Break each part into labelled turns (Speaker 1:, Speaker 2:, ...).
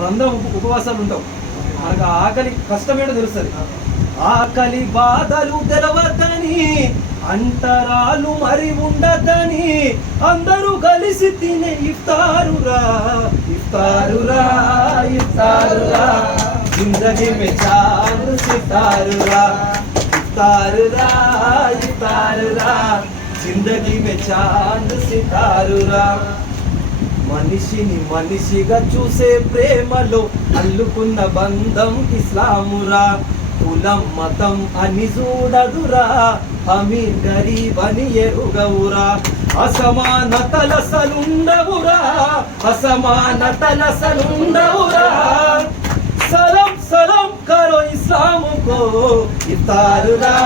Speaker 1: మనందరం ఉపవాసాలు ఉంటాం. మనకు ఆకలి కష్టమేటో తెలుస్తుంది. ఆకలి బాధలు తెలవదని అంటరాలు మరి ఉండదని అందరూ కలిసి తినే ఇఫ్తారురా ఇఫ్తారురా ఇఫ్తారురా. జిందగీ మే చాంద్ సితారురా ఇఫ్తారురా ఇఫ్తారురా. జిందగీ మే చాంద్ సితారురా మనిషిని మనిషిగా చూసే ప్రేమలో అల్లుకున్న బంధం ఇస్లామురా. కులం మతం అని చూడదురా. అమీర్ గరీబ్ అని ఎరుగవురా. అసమానతలసలుండవురా. అసమానతలసలుండవురా. సలం సలం కరో ఇస్లాముకో. ఇతారురా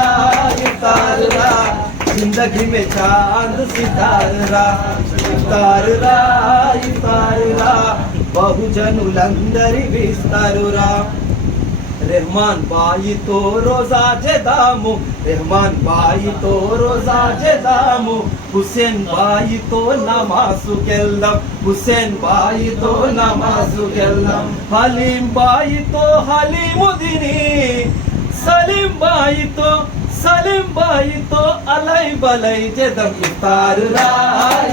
Speaker 1: ఇతారురా जिंदगी में चांद सितारा इफ्तारा इफ्तारा बहुजन उलंदर विस्तारा রেহমান বাই তো রোজা যে দামু রেহমান বাই তো রোজা যে দামু হুসেন বাই তো নামাজু গেলাম হুসেন বাই তো নামাজু গেলাম হালিম বাই তো হালিমুদিনী সালিম বাই তো సలీం బాయితో అలై బలై జదం ఇస్తారు రా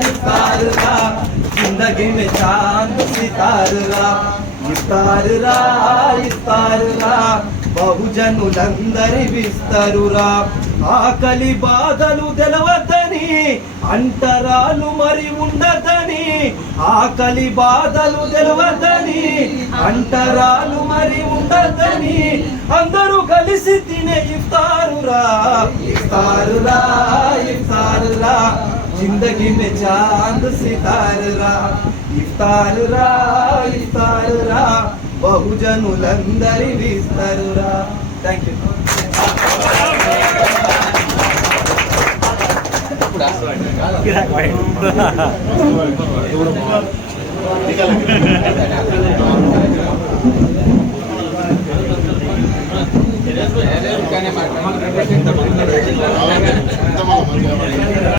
Speaker 1: ఇస్తారు రా జిందగీ మే చాంద్ సితారు రా ఇస్తారు రా ఇస్తారు రా బహుజనులందరి విస్తరురా. ఆకలి బాధలు తెలవదని అంటరాలు మరి ఉండదని ఆకలి బాధలు తెలవదని అంటరాలు మరి ఉండదని అందరూ కలిసి తినే ఇస్తారురా ఇస్తారురా ఇస్తారురా జిందగీ చాంద్ సితారురా. ఇస్తారురా ఇస్తారురా బహుజనులందరి విస్తారురా థ్యాంక్ యూ गिराक भाई निकल